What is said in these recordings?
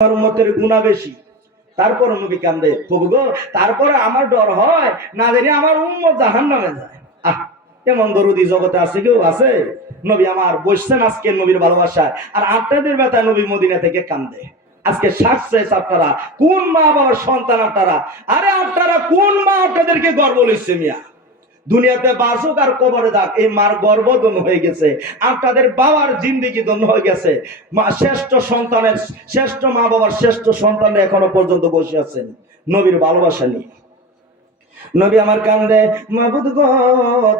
আমার উম্মতের গুনাহ বেশি, তারপর নবী কান্দে, প্রভু গো তারপরে আমার ডর হয় না জানি আমার উম্মত জাহান্নামে যায়। এমন দরুদি জগতে আছে কেউ আছে? নবী আমার বসছেন আজকে নবীর ভালোবাসায়, আর আপনাদের ব্যথা নবী মদিনা থেকে কান্দে। আজকে সাকসেস আপনারা কোন মা বাবার সন্তান আপনারা? আরে আপনারা কোন মা আপনাদেরকে গর্ব লইছে মিয়া? দুনিয়াতে বাঁচুক আর কবরে থাক, এই মার গর্ব ধন্য হয়ে গেছে, আপনাদের বাবার জিন্দেগি ধন্য হয়ে গেছে। মা শ্রেষ্ঠ সন্তানের, শ্রেষ্ঠ মা বাবার শ্রেষ্ঠ সন্তানরা এখনো পর্যন্ত বসে আছেন নবীর ভালোবাসা নিয়ে। নবী আমার কান্দে, মাবুদ গো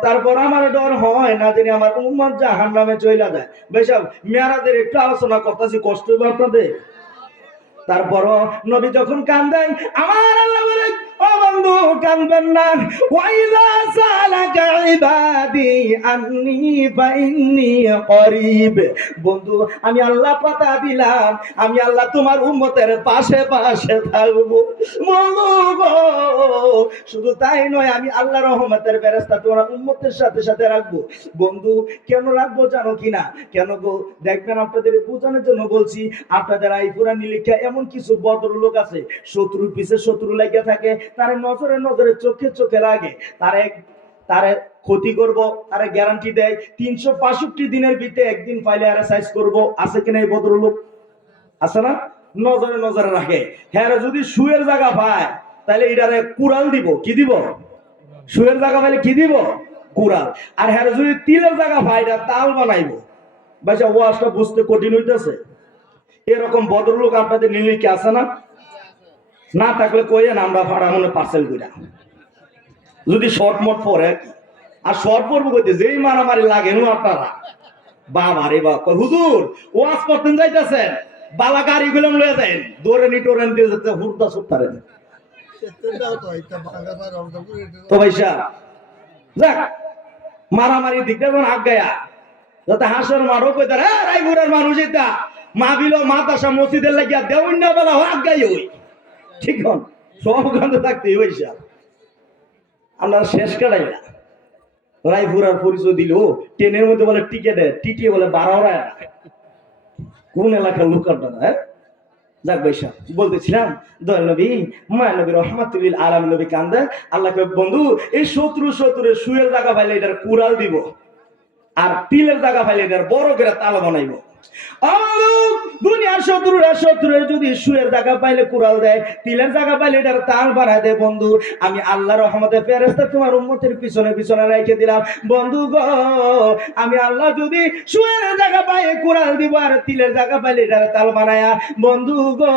তারপর আমার ডর হয় না জানি আমার উম্মত জাহান্নামে চইলা যায়। বেশব মেরাজের একটু আলোচনা করতেছি, কষ্ট হবে আপনাদের। তারপরও নবী যখন কান্দেন, আমার আল্লাহ বলে ও বন্ধু কাঁদবেন না। ওয়াইলা সালাকা ইবাদি আন্নী ফাইন্নী করিব। বন্ধু আমি আল্লাহ কথা দিলাম, আমি আল্লাহ তোমার উম্মতের পাশে পাশে থাকবো। বন্ধু গো শুধু তাই নয়, আমি আল্লাহ রহমতের ফেরেশতা তোমার উম্মতের সাথে সাথে রাখবো। বন্ধু কেন রাখবো জানো কিনা? কেন গো দেখবেন, আপনাদের বোঝানোর জন্য বলছি। আপনাদের এই পুরা নিলিখা এমন কিছু ভদ্রলোক আছে, শত্রুর পিছে শত্রু লেগে থাকে, তারে নজরে নজরে চোখে চোখে লাগে, তারে ক্ষতি করব, তারে গ্যারান্টি দেয় 365 দিনের ভিতরে একদিন ফাইলে আর সাইজ করব। আছে কিনা এই ভদ্রলোক? আছে না? নজরে নজরে রাখে। হ্যাঁ যদি শুয়ের জায়গা পায় তাহলে এটারে কুড়াল দিব। কি দিব? শুয়ের জায়গা পাইলে কি দিব? কুড়াল। আর হ্যাঁ যদি তিলের জায়গা পায় এটা তাল বানাইব। বাচ্চা ওয়াজটা বুঝতে কঠিন হইতেছে। এরকম ভদ্রলোক আপনাদের নিলিখে আছে না? না থাকলে কইেন, আমরা ভাড়া মনে পার্সেল কইরা যদি শর্ট মোট পরে। আর শর্ট পড়বো কইতে যেই মারামারি লাগে নু আপনারা বাবা রে বাবা। হুজুর ওয়াজ করতেন যাইতেছেন, বালা গাড়ি গুলো লয়ে যান, দৌড়ে নি টোরেন দিয়ে যেতে হুরদা সুতারেন তো ভাইসা যাক। মারামারি দিক দেখুন আগায়া যাতে হাসর মারো কইতা রে রাইগুড়ার মানুষ এটা মাহফিল মাদ্রাসা মসজিদের লাগিয়া দেউন না বলা আগাই হই। ঠিক হন সব গন্ধ থাকতে ভাইসা আপনারা শেষ কাটাই না। রায়পুরার পরিচয় দিল ট্রেনের মধ্যে বলে টিকেটে টিটিয়ে বলে 12 টাকা। কোন এলাকার লোক আপনারা? হ্যাঁ যাক ভাইসা বলতেছিলাম, দয়াল নবী মায়া নবী রহমাতুল আলামিন নবী কান্দে, আল্লাহকে বন্ধু এই শত্রুর শুয়ের জায়গা পাইলে এটার কুড়াল দিব, আর তিলের জায়গা পাইলে এটার বড় করে তাল বানাইব। দুনিয়ার শত্রুরা যদি শুয়ের জায়গা পাইলে কুড়াল দেয়, তিলের জায়গা পাইলে এটার তাল বানায় দেয়। বন্ধু আমি আল্লাহ রহমতে ফেরেশতা তোমার উম্মতের পিছনে পিছনে রেখে দিলাম। বন্ধু গো আমি আল্লাহ যদি শুয়ের জায়গা পাই কুড়াল দিব, আর তিলের জায়গা পাইলে এটার তাল বানায়া। বন্ধু গো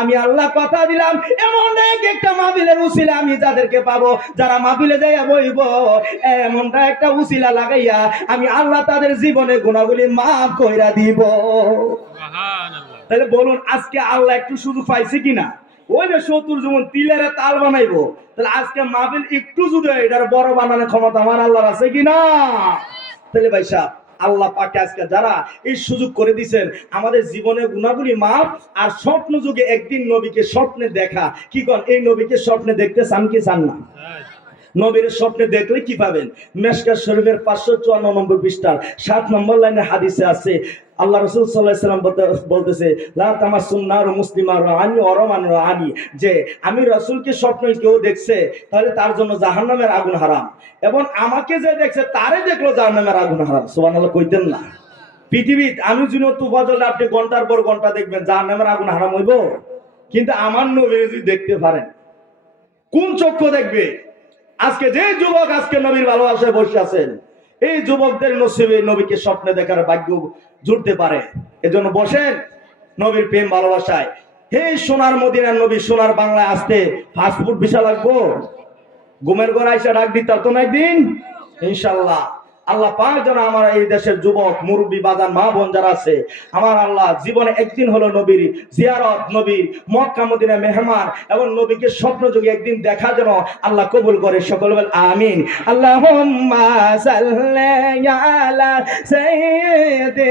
আমি আল্লাহ কথা দিলাম, এমন একটা মাহফিলের উসিলা আমি যাদেরকে পাবো, যারা মাহফিলে যাইয়া বইব, এমনটা একটা উসিলা লাগাইয়া আমি আল্লাহ তাদের জীবনে গুনাহগুলি মাফ কইরা দিব। তাহলে বলুন আজকে আল্লাহ একটু সুযোগ পাইছে কিনা? ওই যে শত্রু যেমন তিলের তাল বানাইবো, তাহলে আজকে মাহফিল একটু যদি এটার বড় বানানোর ক্ষমতা আমার আল্লাহর আছে কিনা? তাহলে ভাই সাহেব আল্লাহ পাকে আজকে যারা এই সুযোগ করে দিয়েছেন, আমাদের জীবনের গুনাহগুলি মাফ, আর স্বপ্ন যুগে একদিন নবীকে স্বপ্নে দেখা। কি কন এই নবীকে স্বপ্নে দেখতে চান কি চান না? নবীর স্বপ্নে দেখলে কি পাবেন? মেশকাত শরীফের 554 নম্বর পৃষ্ঠার 7 নম্বর লাইনে হাদিসে আছে, আল্লাহ রাসূল সাল্লাল্লাহু আলাইহি সাল্লাম বলতেছে লা তামাসসুন নারু মুসলিমান রাআনি ওরামান রাআনি, যে আমি রাসূলকে স্বপ্নে কেউ দেখছে তাহলে তার জন্য জাহান্নামের আগুন হারাম, এবং আমাকে যে দেখছে তারে দেখলো জাহান্নামের আগুন হারাম। সুবহানাল্লাহ কইতেন না? পৃথিবীতে আমি যদি তুফাজল আপনি ঘন্টার পর ঘন্টা দেখবেন, জাহান্নামের আগুন হারাম হইব? কিন্তু আমার নবীকে যদি দেখতে পারেন, কোন চক্ষু দেখবে? আজকে যে যুবক আজকে নবীর ভালোবাসায় বসে আছেন, এই যুবকদের নসিবে নবীকে স্বপ্নে দেখার ভাগ্য জুড়তে পারে। এজন্য বসেন নবীর প্রেম ভালোবাসায়। হে সোনার মদিনার নবী, সোনার বাংলায় আসতে ফাস্টফুড ভিসা লাগবো? ঘুমের ঘর আইসা ডাক দিতে তো না একদিন ইনশাল্লাহ। আল্লাহ পাক যেন আমার এই দেশের যুবক মুরব্বী বাজান মা বোন যারা আছে, আমার আল্লাহ জীবনে একদিন হলো নবীর জিয়ারত, নবীর মক্কা মদিনা মেহমান, এবং নবীকে স্বপ্ন যোগে একদিন দেখা যেন আল্লাহ কবুল করে। সকল বল আমিন। আল্লাহুম্মা সাল্লি আলা সাইয়্যিদি